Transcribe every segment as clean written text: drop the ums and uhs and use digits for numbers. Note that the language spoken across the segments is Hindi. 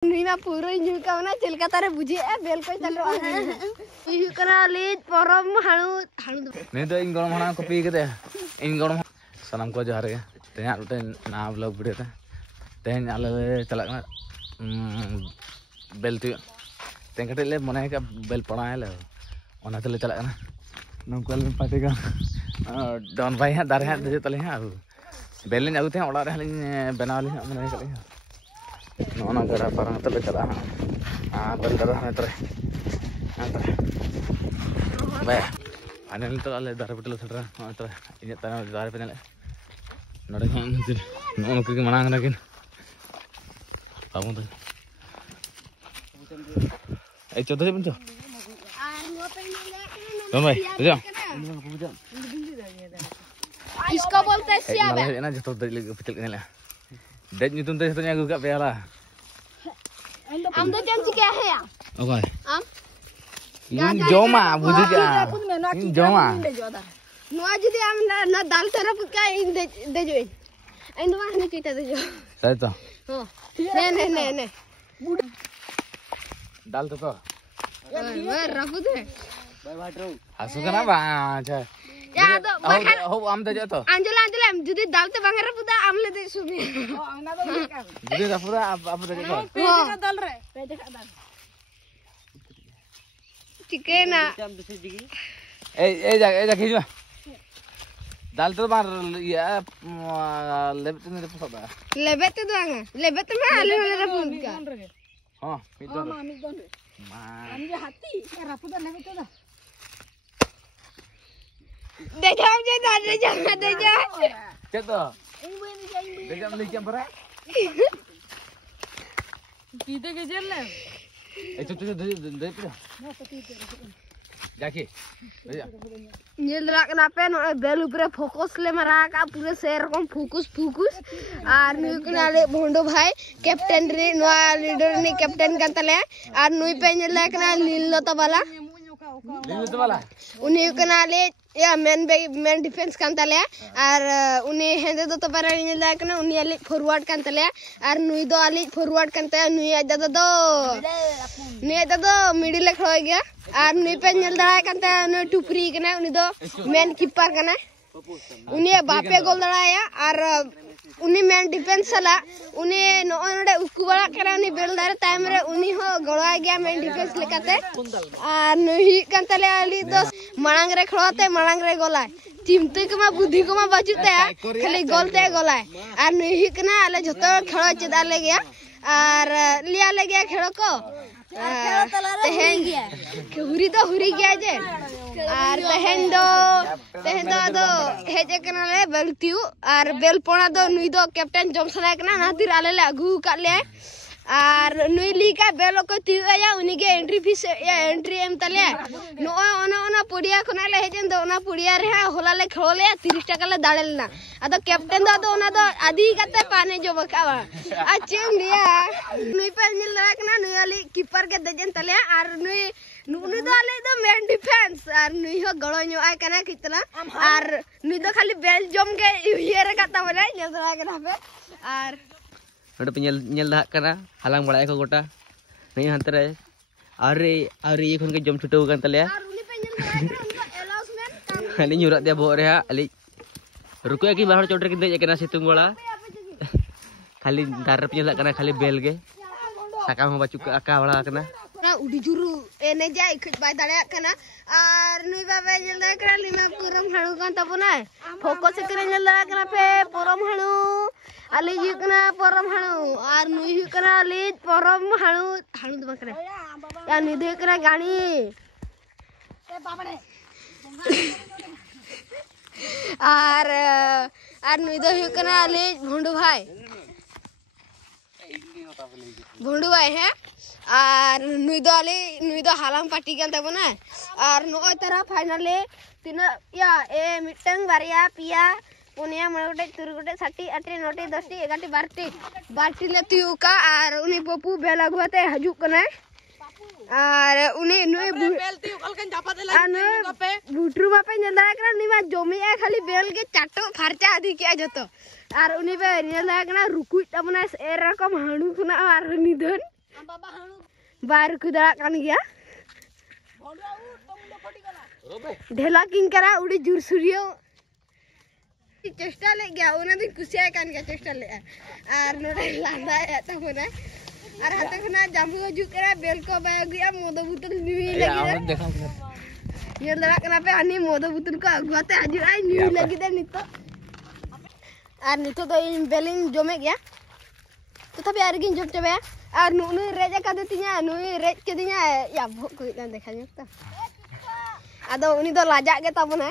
नीमा पूरा न्यू का ना चल का तारे बुझे बेल को चलो यू करा ले परम हाणु नहीं तो इन गरम हाना को पी के इन गरम सनम को जहर के तेना उठे ना ब्लॉग वीडियो ते तेन आले चला बेल ती तेन कटे ले मने का बेल पड़ा ले ओना तले चला ना नमकल पार्टी का डॉन भाई है दारे है दे तले है बेल ने आगुते ओड़ा रे बनावली मने चले नोना गड़ा परंग तले चला बेल दरा है तरे बाय अनिल तो आले दारे पटल सटरा तरे इन तना दारे पेनले नडे हम नोन के मना ना किन बाबू तो ए चौधरी से बंचो भाई जा इसको बोलते हैं सिया बे ना जो तो दे पचल के ले देज नितुन ते तो न्यागु का पेला हम तो चंच क्या है ओके हम इन जोमा बुझ जा इन जोमा नुआ जदी हम ना दाल तरफ का इन दे जो इन दो हने कीटा दे जो सही तो हां ने दाल तो वे रफु दे हासु कना बा अच्छा या तो बाखर हो आम दे तो अंजला हम जदी दाल ते बाखर रफुदा आमले दे सुबी आना दो जदी रफुदा आप दे तो पेटे दाल रे पेटे का दाल ठीक है ना ए जा खींचो दाल तो मार या लेबते नहीं पसंद लेबते में आलू रफु का हां मिदन हम जे हाथी रफुदा लेबते दा दे जा क्या तो दे जा ले क्या बरा सीधे के जेल ले ए तो दे पे जाके जेल रखना पे नो बेल ऊपर फोकस ले मारा का पूरे शेर को फोकस आर नुई कनाले भोंडो भाई कैप्टन रे नो लीडर ने कैप्टन कांतले आर नुई पे जेल कना लीलो तो वाला उन्हीं कनाले या मेन डिफेंस कांतले आर उन्हीं हेंदे तो पर जेल कना उन्हीं आली फॉरवर्ड कांतले आर नुई दो आली फॉरवर्ड कांते नुई आजा दो मिडिल ले खड़ो गया आर नुई पे जेल दड़ा कांते नुई टुपरी कना उन्हीं दो मेन कीपर कना उन्हीं बापे गोल दड़ाया आर उन्हीं मेन डिफेंस सला उन्हीं नोडे उसको बड़ा करा उन्हीं बेल दारे टाइम रे उन्हीं हो गड़वा गया मेन डिफेंस लेकाते आर नुई कांतले आली दो मांग रे खड़ोते मांग रे गोलाय चिमते को मा बुद्धि को मा बचुते खाली गोलते गोलाय आर नुई कना आले जतो खेलो चेदा ले गया आर लिया ले गया खेलो को तहन हुरी तो हुरी गया जे आर तहन दो आदो हेजे कना ले बेलतिउ आर बेल पोना दो नुई दो कैप्टन जॉनसन कना नातिर आले ले अगु का ले आर नुई ली का बेलो को तिउ या उनी के एंट्री फीस या एंट्री एम तले नो ओना पुड़िया खना ले हेजन दो ओना पुड़िया रे होला ले खेलो ले 30 टका ले दाड़ेलना अदो कैप्टन दो ओना दो आदि कते पाने जो बकावा अच्छेम लिया नुई पे निल रखना नुई वाली कीपर के दजन तले आर नुई दो आले दो मेन डिफेंस आर नुई हो गड़ो न्यो आय कना कितना आर नुई दो खाली बेल जम के ये रे काता बले नेल दरा कना पे आर नोटे पे नेल दा कना हालांग बड़ाय को गोटा नहीं हंतरे अरे ये खन के जम छुटो गन तले आर उनी पे नेल दरा कना उनको अलाउंसमेंट खाली nyurat dia bohok रे अली रुको की बाहर चोटर के दे कना सितुंग गोला खाली दार पे नेल कना खाली बेल गे साका हो बाचु आका वाला कना ना उडी जुरु एने जाय खज बाय दाड़े कना आर नुई बाबे नेल दरा कना लिमा पुरम हाणु कान तबना फोकस करे नेल दरा कना पे पुरम हाणु आले जी कना परम हाणु आर नुई कना ले परम हाणु दो करे या नुई दे कना गाणी ए बाबड़े आर नुई दो कना ले भोंडू भाई है आर नुई दो हालाम पार्टीกันतबना आर नो तरह फाइनली तीन या ए मिटंग बारिया पिया पुनिया मगटे तुरगटे साटी अटे नोटे 10टी 11टी 12टी ले तिउका आर उनी पप्पू बेला गुते हजु कना आर उनी नुई बेलती कलकन जापा देला गपे बुटरू बापे नेला कना निमा जमी ए खाली बेल के चाटो फारचा आदि के जतो आर उनी पे नेला कना रुकुई तमना ए रकम हाणु खुना आर निधन बार कुदड़ा कान गया ढेला किन करा उड़ी जुर सूर्यो चेष्टा ले गया उन्हें भी कुसिया कान गया चेष्टा ले आर नोडे लांदा है तब ना आर हाथे खना जामु जु करा बेल को बाय गया मोदो बुतल न्यू लगी देखा ये लड़ा कना पे आनी मोदो बुतल को अगुआते आजु आई न्यू लगी दे नितो आर नितो तो इन बेलिंग जमे गया तो तभी आर गिन जब चबे आर नुनु रेजा का देतिया नुई रेज के दिया या भोक को इतना देखा नहीं आदो उनी दो लाजा के तब ना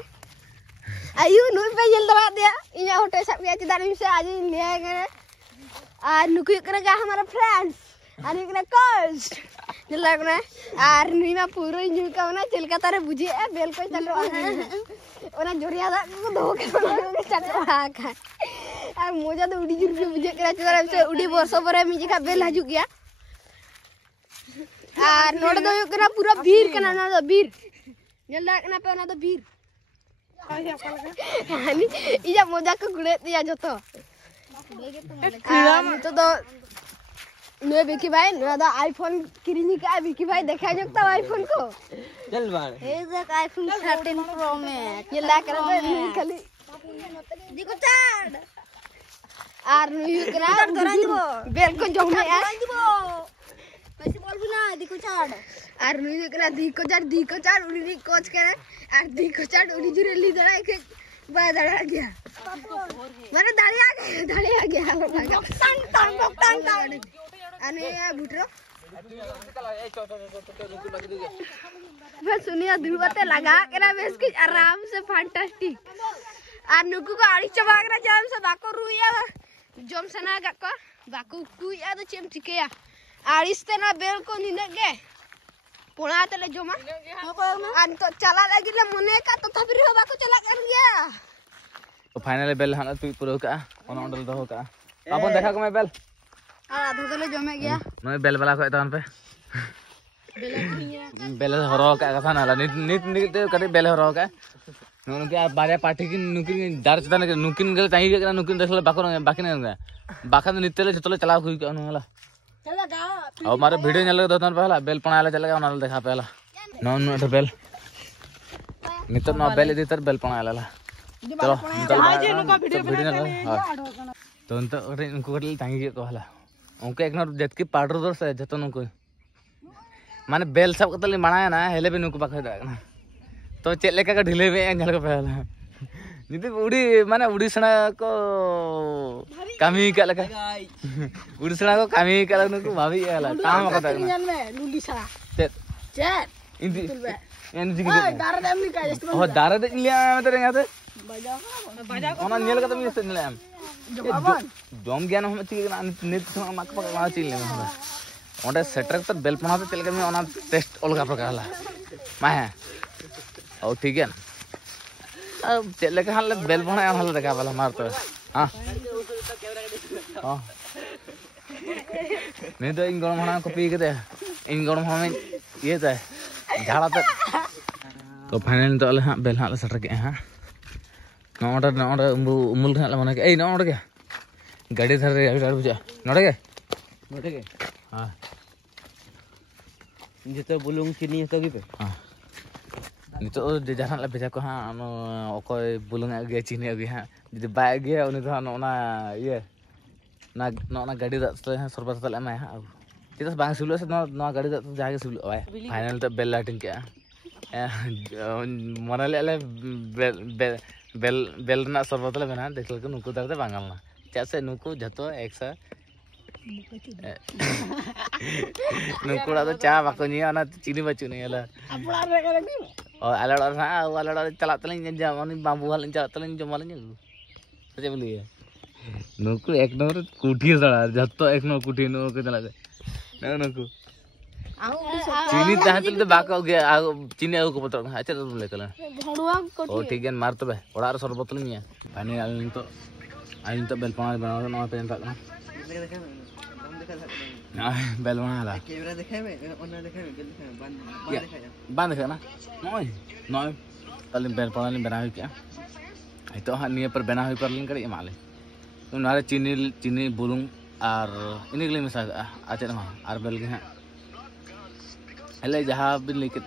आयु नुई पे जल दरा दिया इना होटल सब गया चिदानी से आज ले गए आर नुकु करे का हमारा फ्रेंड्स आनी करे कोच जल लगना आर नुई मा पूरो न्यू का ना चिलका तारे बुझे बेल को चलो ओना जोरिया दा को दो के चलो का आर मोजा तो उड़ी जुर के बुझे करे चिदानी से उड़ी वर्षो परे मिजी का बेल हजू गया आर नोड दो करा पूरा बीर कना ना दो बीर जल लगना पे ना तो बीर hani iya moja ke gulet dia joto itu to ne biki bhai ne da iphone kirini ka biki bhai dekha jokta iphone ko चल बार ei je iphone 13 pro max ye la kar be khali diko chad ar nu kra bel ko jome a कैसे बोल बिना दीको चाड आर नुई करा दीको चाड उड़ी कोच करे आर दीको चाड उड़ी जुरे ली दड़ा के बा दड़ा गया माने दाड़ी आ गया टंग अने बुटरो बस सुनिया दुर्बते लगा केरा बेस की आराम से फैंटास्टिक आर नुकु को आड़ी चबा केरा जाम से बाको रुया जम सना गको बाको कुया तो चेम चिकेया आड़िस्ते ना बेल को निनगे पोड़ा तले जमा आन तो चला लगी ले मने का तो तबरी होबा को चला कर गया तो फाइनली बेल हाना तू पूरा का ओना ऑर्डर दो का अपन देखा को मैं बेल आधा तले जमे गया मैं बेल वाला को एतन पे बेल हरो का कथा ना नित कदे बेल हरो का नुन के बारे पार्टी की नुकिन दार चता नुकिन गले ताही के नुकिन देखले बाकी ना बाका नितले चतले चला हुई का नुला अब हमारे वीडियो चल दो पहला बेल पणाला चलेगा उना देखा पहला नॉन नोट बेल नितर ना बेल इधर बेल पणाला चलो वीडियो ना तो उनको कटल तांगी के कहला उनको एक नर जत की पाडर दर से जतो नुको माने बेल सब कतल बनाया ना हेले भी नुको बाखा ना तो चेक लेका का ढिले में एंगल को पहला निति उड़ी माने उड़ीसना को कमी का लगा उड़ीसना को कमी का लगा नुको भाभी याला काम का तक ना लुली सरा चेक इंदी एन जी ओए दारा दम नि का जस्ट ओ दारा दे लिया मैं तेरे यहां से बजा ओना नेल का तो मिस ने हम जम गया ना हम ठीक ना नित मक पक मा चिल ने ओंडे सेटर तो बेल पना तो चल के मैं ओना टेस्ट अलगा प्रकार ला मा है ओ ठीक है अब चले के हाल बेल पना हाल देखा वाला मार तो हां हां नहीं तो इन गरम होना को पी के दे इन गरम होना ये जाए झाड़ा तो फाइनल तो अले हां बेल हां सेटर के हां नोडे उमुल खान माने के ए नोडे के गाड़ी धर गाड़ी बुझा नोडे के हां जते बुलुंग चिनी तो की पे हां नितो जहां ला भेजा को हां ओकोय बुलुंग आगे चिनी आगे हां जदि बाय गे उनी तो ना ये ना गाड़ी तो हां सरबत तले मा हां चितस बांग सुलो से ना गाड़ी तो जागे सुलो आय फाइनल तो बेल लाटिंग के मनले बेल ना सरबत ले बना देखल के नुको दरते बांगल ना जैसे नुको जतो एक सा नुकुड़ा तो चा बाको निया ना चीनी बचु नहीं हला अपना रे करे नी और अलड़ चला तलिन जमानी बाबू वाले चला तलिन जमाले नी सजे बोलिए नुकु एक नंबर कुठी सड़ा जतो एक नंबर कुठी नो के चला दे नुकु चीनी चाहते तो बाको गया चीनी आगो को पत्र अच्छा तो ले चला भड़ुआ को ओ ठीक है मार तबे ओड़ा रे सरबत लिया पानी आइन तो बेल पना बना ना पे ता बेल बना ला कैमरा देखाय में ओना देखाय में बेल देखाय बांध देखाय ना नय तालिम बेल पना बना हो क्या आई तो हां निये पर बना हो पर लिन करे माले तो नारे चीनी बुलुंग और इन गले मिसा आचेद मा और बेल गे हाँ हेले जहाँ बिन लेकिन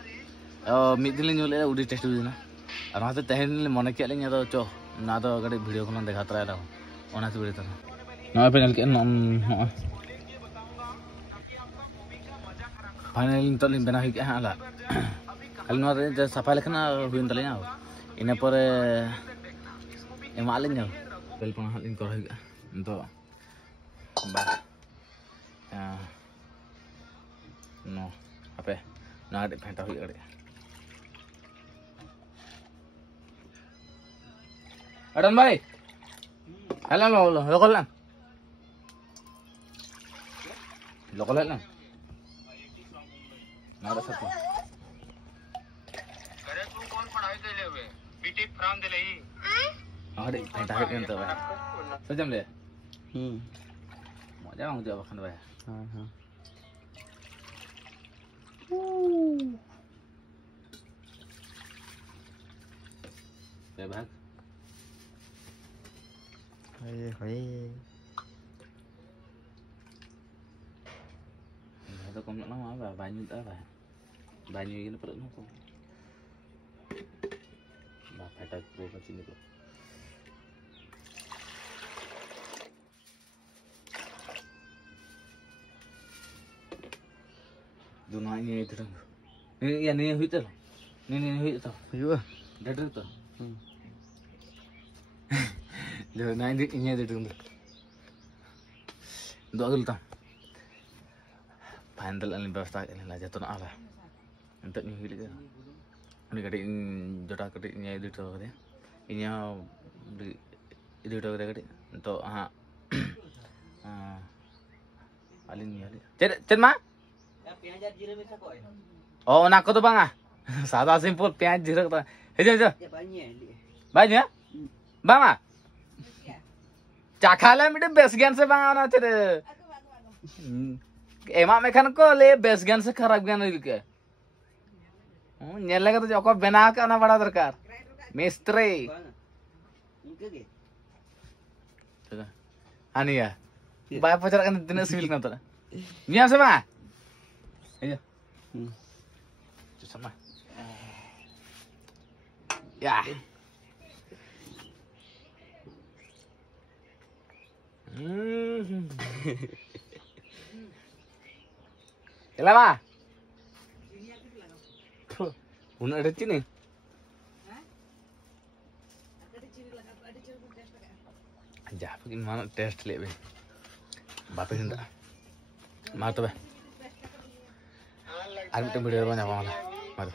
मिड दिन ले उड़ी टेस्ट हुईना और वहाँ से तहन मन के लिए तो चो ना तो गड़े वीडियो को देखा तरा रहा ओना से वीडियो तरा ना पे नल के फाइनली तो लिम बना हुई क्या हाला खाली नोर जे सफा लेखना हुई तले ना इन पर एमालिन जो बेल पना लिम कर हुई तो बा नो apa ना ada pentas hujan ada Adan bhai halo lokal lang ना ada satu अरे तू कौन पढ़ाई के लिए हुए बीटेक फ्रॉम दे लई ada pentas hujan tu bhai sejam le mau jangan jawab kan bhai Để bác. Tôi cũng nó nói và bao nhiêu đó vậy. Bao nhiêu nó phải nó không. Bà phải đặt vô cái gì nữa. Đồ nói như thế nào? Ini yang huit tu. Ini huit tu. Iya. Dah tu. Dah naik ini ada tu. Dua kali tu. Pandal ni berasta ni lah jatuh nak apa? Untuk ni huit tu. Ini kadang jodoh kadang ini ada tu kadang. Ini itu tu kadang. Untuk alin ni alin. Ced mak? Oh, nak kau tu bang ah? Sadah simple, pian jirak tu. Hejam je. Banyak? Bang ah? Cakala mide best gan se bang ana tere. Emak mekan ko le best gan se kharab gan hoil ke. Nyel lagi tu joko bena ke ana bada darkar. Mistri. Ani ya. Bayar pacar kan dinas civil kan tu. Niam se bang? Ayo. Sama. Ya. Kelapa? Una ada cini. Aja, gimana test lebe. Bapak hendak. Mata be. Ada video banyak malah. Mari.